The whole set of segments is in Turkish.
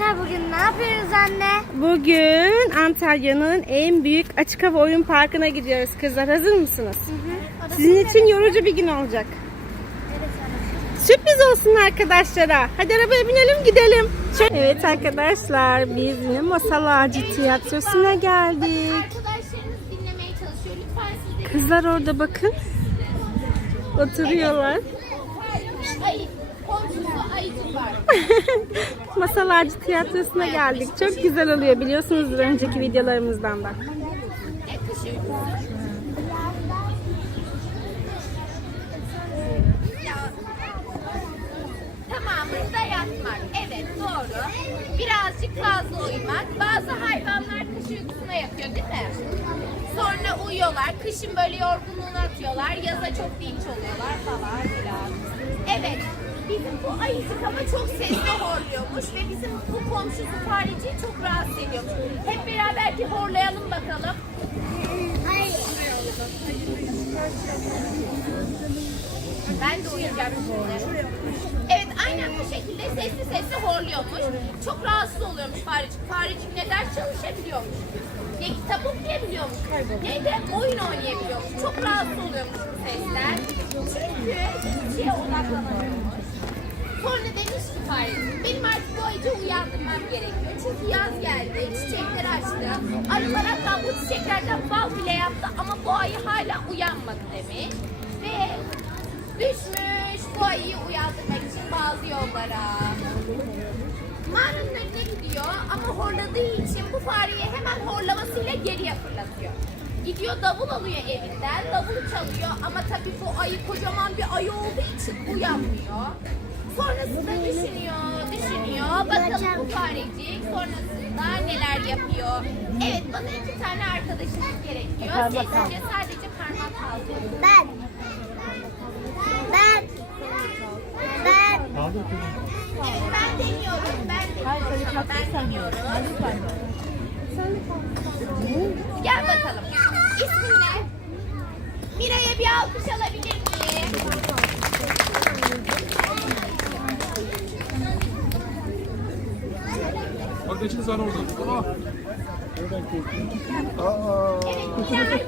Arkadaşlar bugün ne yapıyoruz anne? Bugün Antalya'nın en büyük açık hava oyun parkına gidiyoruz kızlar. Hazır mısınız? Sizin için yorucu bir gün olacak. Sürpriz olsun arkadaşlara. Hadi arabaya binelim gidelim. Şöyle- Evet arkadaşlar biz yine Masal Ağacı Tiyatrosu'na geldik. Arkadaşlarınız dinlemeye çalışıyor. Lütfen siz de Kızlar orada bakın. Oturuyorlar. komşusu ayıcık var. Masal Ağacı Tiyatrosu'na geldik. Çok güzel oluyor biliyorsunuzdur önceki videolarımızdan da. Tamamında yatmak. Evet doğru. Birazcık fazla uyumak. Bazı hayvanlar kış uykusuna yatıyor değil mi? Sonra uyuyorlar. Kışın böyle yorgunluğunu atıyorlar. Yaza çok dinç oluyorlar falan filan. Evet. Bizim bu ayıcık ama çok sesli horluyormuş ve bizim bu komşusu fareciyi çok rahatsız ediyormuş. Hep beraber bir horlayalım bakalım. Ben de uyuyacağım şimdi. Evet aynen bu şekilde sesli sesli horluyormuş. Çok rahatsız oluyormuş farecik. Farecik ne ders çalışabiliyormuş. Ne kitap okuyabiliyormuş. Ne de oyun oynayabiliyormuş. Çok rahatsız oluyormuş bu sesler. Çünkü hiçbir şeye odaklanamıyormuş. Sonra demiş ki farecik benim artık bu ayıcı uyandırmam gerekiyor. Çünkü yaz geldi, çiçekler açtı. Arılar hatta bu çiçeklerden bal bile yaptı ama bu ayı hala uyanmadı demiş. Ve düşmüş bu ayıyı uyandırmak için bazı yollara. Mağaranın önüne gidiyor ama horladığı için bu fareyi hemen horlamasıyla geriye fırlatıyor. Gidiyor davul alıyor evinden, davul çalıyor ama tabii bu ayı kocaman bir ayı olduğu için uyanmıyor. Sonrasında düşünüyor, düşünüyor. Bakalım bu farecik sonrasında neler yapıyor. Evet bana iki tane arkadaşımız gerekiyor. Sessizce sadece parmak kaldırıyor. Ben. Ben. Ben. Evet ben demiyorum. Ben demiyorum. Ben demiyorum. Gel bakalım. İsmin ne? Mira'ya bir alkış alabilir Kardeşiniz var orada. Aa. Oradan korktum. Aa. Evet, yani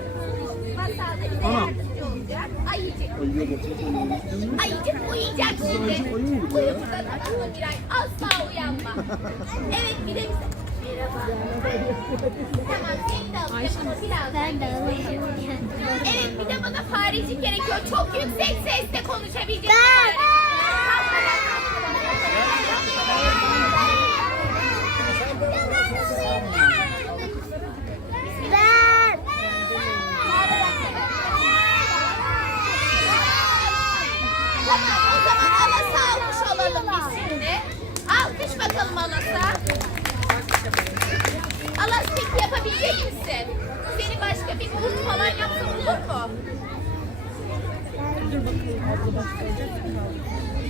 Ana. Ay yiyecek. Ay yiyecek, uyuyacak şimdi. Uyumadan. Asla uyanma. evet, bir de. Merhaba. tamam, seni de alacağım ama biraz ben de alacağım. Evet, bir de bana fareci gerekiyor. Çok yüksek sesle konuşabildiğim. Ben. Alas peki yapabilecek misin? Seni başka bir kurt falan yapsa olur mu?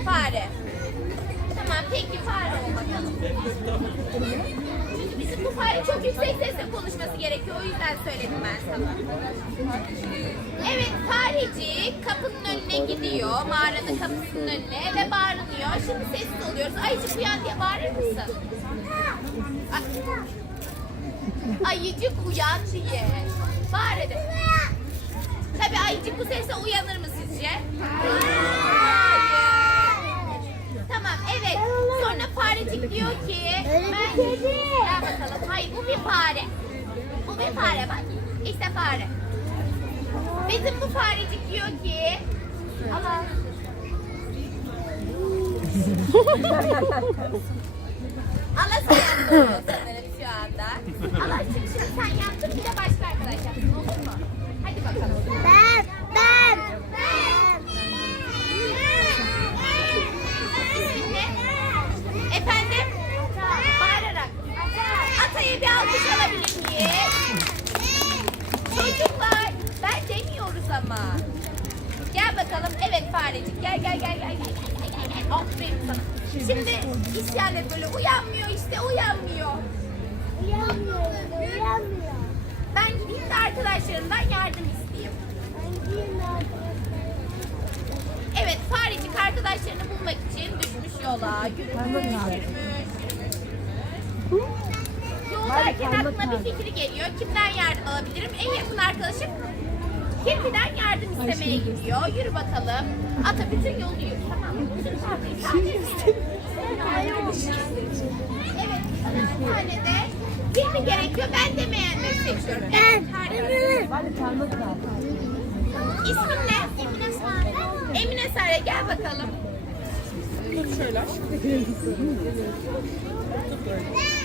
Fare. Tamam peki fare ol bakalım. Çünkü bizim bu fare çok yüksek sesle konuşması gerekiyor. O yüzden söyledim ben sana. Evet farecik kapının önüne gidiyor. Mağaranın kapısının önüne ve bağırıyor. Şimdi sessiz oluyoruz. Ayıcık uyan diye bağırır mısın? Ay- Ayıcık uyan diye. Bağır hadi. Tabii ayıcık bu sesle uyanır mı sizce? Hayır. Tamam evet. Sonra farecik diyor ki ben... Gel bakalım. Hayır bu bir fare. Bu bir fare bak. İşte fare. Bizim bu farecik diyor ki Allah Allah sana yardım oluyor şu anda. Ama şimdi, şimdi sen yaptın bir de başka arkadaş yapsın olur mu? Hadi bakalım. Ben, ben, ben. İsim? Efendim? Bağırarak. Atayı bir alkış alabilir miyiz? Çocuklar, ben demiyoruz ama. Gel bakalım. Evet farecik. Gel gel gel gel gel gel gel gel. Aferin sana. Şimdi isyan et böyle uyanmıyor işte uyanmıyor. Uyanmıyor. Uyanmıyor. Ben gideyim de arkadaşlarımdan yardım isteyeyim. Ben giyeyim Evet farecik arkadaşlarını bulmak için düşmüş yola. Yürümüş, yürümüş, yürümüş, yürümüş. derken aklına bir fikri geliyor. Kimden yardım alabilirim? En yakın arkadaşım Kirpiden yardım istemeye gidiyor. Yürü bakalım. Ata bütün yolu yürü. Tamam mı? Bütün et. Evet. bir tane de Kirpi gerekiyor. Ben demeyenleri seçiyorum. Evet. harika. İsmin ne? Emine Sare. Emine Sare gel bakalım.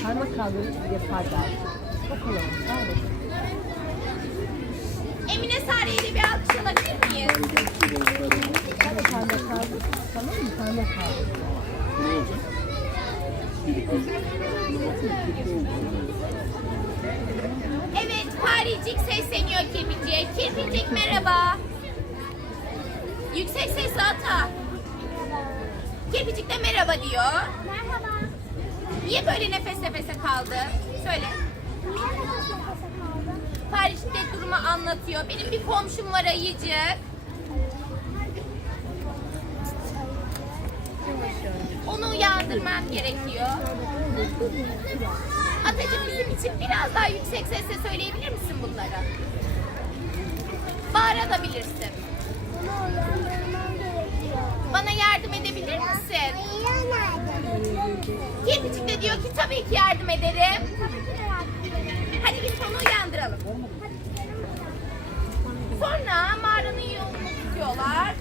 Parmak kaldırıp yaparlar. Bakalım. Emine Sare'yi de bir alkış alabilir miyiz? Parmak kaldır. Tamam mı? Parmak kaldır. Evet, Faricik sesleniyor Kirpicik'e. Kirpicik merhaba. Yüksek sesle ata. Kirpicik de merhaba diyor. Merhaba. Niye böyle nefes nefese kaldı? Söyle. Niye nefes nefese kaldın? Faricik de durumu anlatıyor. Benim bir komşum var ayıcık. Uyandırmam gerekiyor. Atacığım bizim için biraz daha yüksek sesle söyleyebilir misin bunları? Bağırabilirsin. Bana yardım edebilir misin? Kedicik de diyor ki tabii ki yardım ederim. Hadi git onu uyandıralım. Sonra mağaranın yolunu tutuyorlar.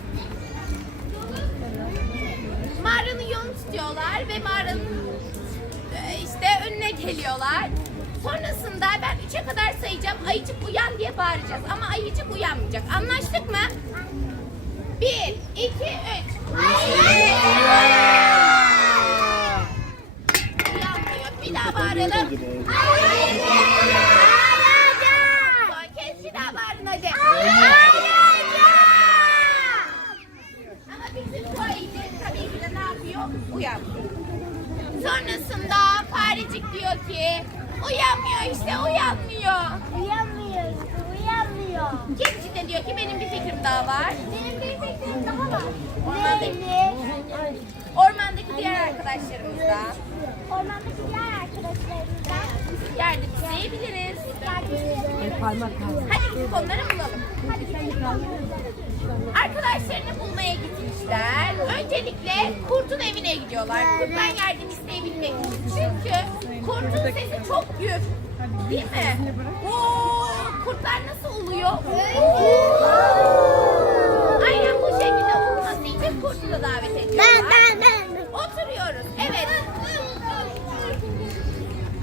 Mağaranın yolunu tutuyorlar ve mağaranın e, işte önüne geliyorlar. Sonrasında ben üçe kadar sayacağım. Ayıcık uyan diye bağıracağız. Ama ayıcık uyanmayacak. Anlaştık mı? Bir, iki, üç. Uyanmıyor. Bir daha bağıralım. Son kez bir daha bağırın hadi. Ama bizim bu ayıcık tabii ki de ne yapıyor? Uyanmıyor. Sonrasında farecik diyor ki uyanmıyor işte uyanmıyor. Uyanmıyor işte, uyanmıyor. Kedicik de diyor ki benim bir fikrim daha var. Benim bir fikrim daha var. Ormandaki, ormandaki diğer arkadaşlarımızdan Ormandaki diğer arkadaşlarımızdan yardım isteyebiliriz. Parmak. Hadi gidip onları bulalım. Hadi seni kaldıralım. Arkadaşlarını bulmaya gitmişler. Öncelikle kurtun evine gidiyorlar. Kurttan yardım isteyebilmek için. Çünkü kurtun sesi çok gür. Değil mi? Oo, kurtlar nasıl uluyor? Aynen bu şekilde olması için kurtu da davet ediyorlar. Ben, ben, ben. Oturuyoruz. Evet.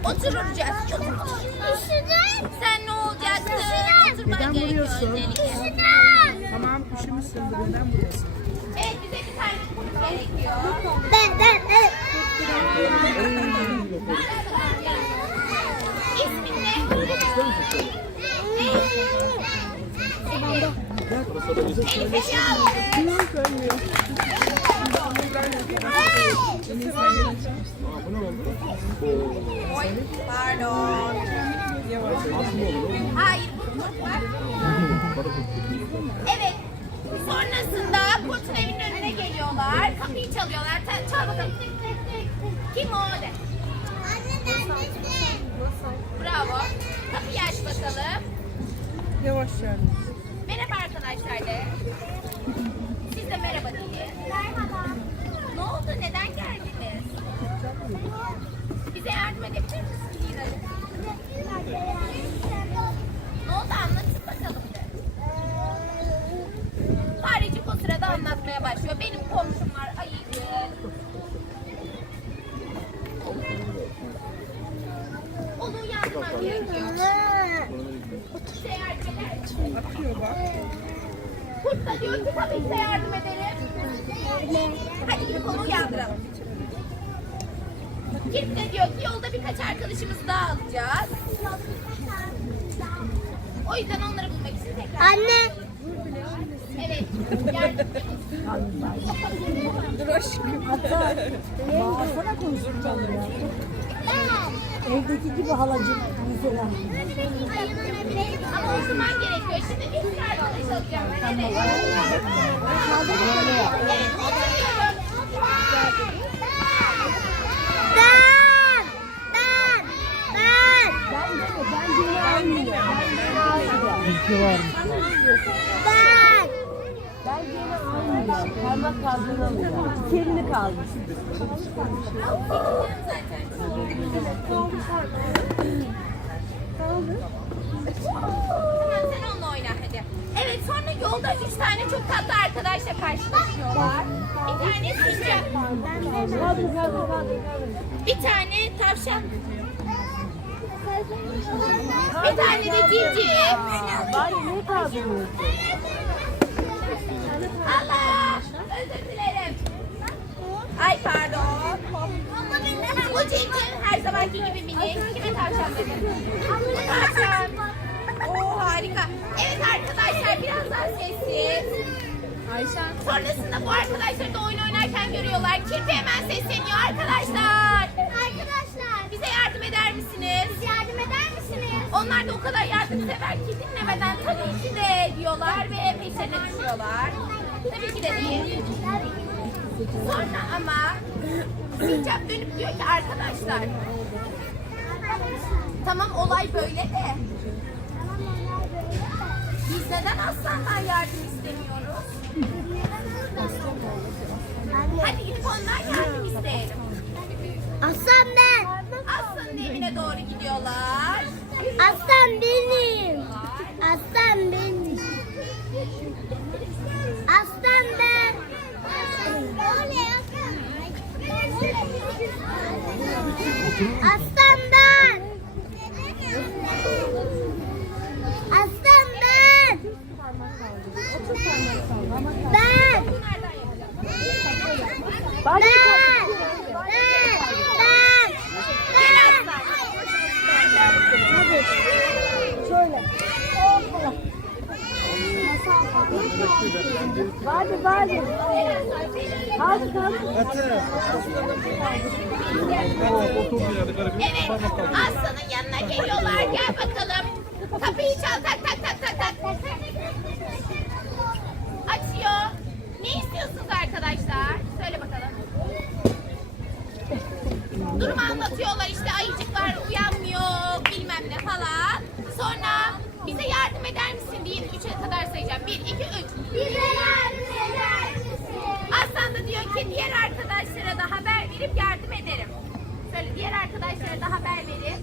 Oturacağız. Otur. Üşüdüm. Sen ne olacaksın? Oturman gerekiyor öncelikle. Üşümüşsündür neden vuruyorsun? Evet bize bir tane kurt gerekiyor. Ben, ben, ben. İsmin ne? Bilmiyorum söylemiyor. Oy, pardon. Hayır, bu kurt Kapıyı çalıyorlar. Ta- Çal bakalım. Kim o de? Anne neredesin? Bravo. Kapıyı aç bakalım. Yavaş yani. Merhaba arkadaşlar de. Siz de merhaba deyin. Merhaba. Ne oldu? Neden geldiniz? Bize yardım edebilir misiniz Lina? Ne oldu? Anlatın bakalım. Farecik o sırada anlatmaya başlıyor. Benim komşum tabii ki de yardım ederim. Hadi gidip onu uyandıralım. Kirpi de diyor ki yolda birkaç arkadaşımızı daha alacağız. O yüzden onları bulmak için tekrar. Anne. Evet. Dur aşkım. Bağırsana konuşurken ya. Evdeki gibi halacık güzel hanım. Ama oturman gerekiyor. Şimdi İlki var. Ben. Ben yeni almıyorum. Parmak kaldırmamıyor. Kerini kaldır. Kaldır. Kaldır. Hemen sen onu Evet sonra yolda üç tane çok tatlı arkadaşla karşılaşıyorlar. Bir tane kaldır. Bir tane tavşan. Bir tane de kaldırmıyorsun? Allah! Özür dilerim. Ay pardon. Bu civciv her zamanki gibi minik. Kime tavşan dedim? Tavşan. Oo harika. Evet arkadaşlar biraz daha sessiz. Ayşen. Sonrasında bu arkadaşları da oyun oynarken görüyorlar. Kirpi hemen sesleniyor arkadaşlar. Arkadaşlar. Bize yardım eder misiniz? Bize yardım eder misiniz? Onlar da o kadar yardımsever ki dinlemeden tabii ki de diyorlar ve peşlerine düşüyorlar. Tabii ki de değil. Sonra ama Sincap dönüp diyor ki arkadaşlar tamam olay böyle de biz neden aslandan yardım istemiyoruz? Hadi gidip ondan yardım isteyelim. Aslan ben. Aslanın evine doğru gidiyorlar. Aslan benim. Aslan benim. Aslan ben. Aslan ben. Aslan ben. Ben. Ben. Hadi hadi. Hadi bir Evet, aslanın yanına geliyorlar. Gel bakalım. Kapıyı çal, tak tak tak tak tak. Açıyor. Ne istiyorsunuz arkadaşlar? Söyle bakalım. Durumu anlatıyorlar işte ayıcıklar uyanmıyor bilmem ne falan. Sonra bize yardım eder misin diye üçe kadar sayacağım. Bir, iki, üç. Bize yardım eder misin? Aslan da diyor ki diğer arkadaşlara da haber verip yardım ederim. Söyle diğer arkadaşlara da haber verip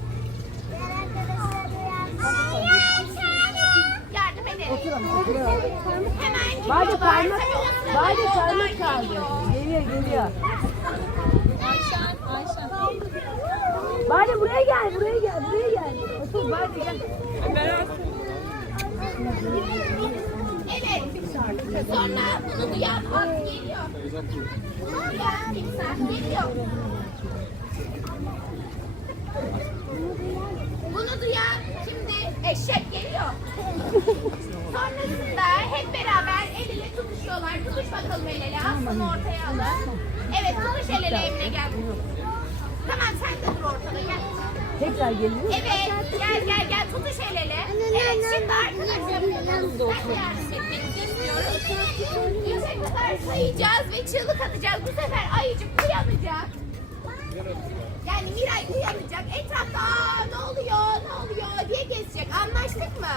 yardım ederim. Hemen Bari gidiyorlar. parmak, Tabii o sırada bari yollar parmak kaldır. Geliyor geliyor. Bari buraya gel, buraya gel, buraya gel. Otur bari gel. Evet. Sonra bunu duyan at geliyor. Timsah geliyor. Bunu duyan şimdi eşek geliyor. Sonrasında hep beraber el ele tutuşuyorlar. Tutuş bakalım el ele. Aslanı ortaya alın. Evet tutuş el ele Emine gel. Tamam sen de dur ortada gel. Tekrar geliyor. Evet gel gel gel tutuş el ele. Evet şimdi arkadaşlar ben yardım etmenizi istiyoruz. Yüze kadar sayacağız ve çığlık atacağız. Bu sefer ayıcık uyanacak. Yani Miray uyanacak. Etrafta "Aa, ne oluyor ne oluyor diye gezecek. Anlaştık mı?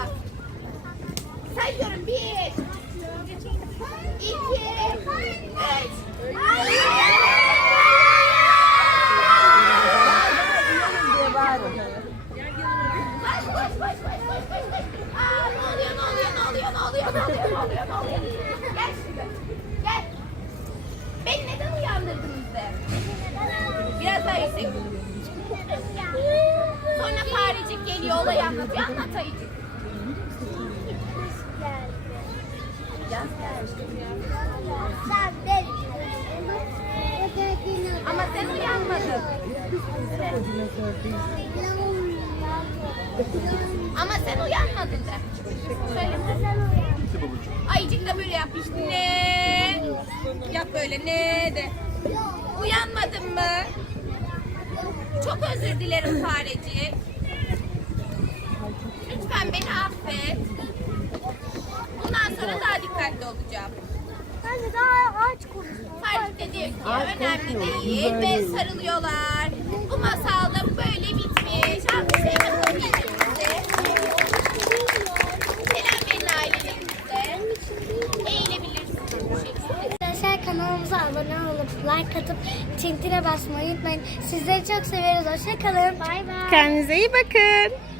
Sayıyorum. Bir, iki, üç. diye bağırın. Koş koş koş koş koş koş koş. Aa ne oluyor ne oluyor ne oluyor ne oluyor ne oluyor ne oluyor ne oluyor. Gel şimdi. Gel. Beni neden uyandırdınız de? Biraz daha yüksek. Sonra farecik geliyor olayı anlatıyor. Anlat ayıcık. Aslan benim. Ama sen uyanmadın. Ama sen uyanmadın de. Söyle. Ayıcık da böyle yapmış. Ne? Yap böyle ne de. Uyanmadın mı? Çok özür dilerim farecik. Lütfen beni affet dikkatli olacağım. Ben de daha ağaç konuşuyorum. Fark dedim ki önemli değil ve sarılıyorlar. Bu masal da böyle bitmiş. Alkışa yapalım birbirimize. Arkadaşlar kanalımıza abone olup like atıp çintire basmayı unutmayın. Sizleri çok seviyoruz. Hoşçakalın. Bay bay. Kendinize iyi bakın.